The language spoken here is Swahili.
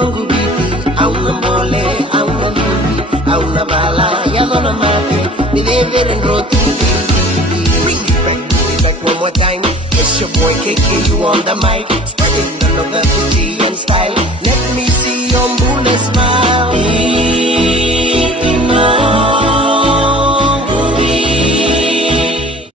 Mungu biti, hauna mbole, hauna mbuzi, hauna bala, yagona mate, deliver and roti. Bring it back one more time. It's your boy KK, you on the mic, spreading the love, the and style.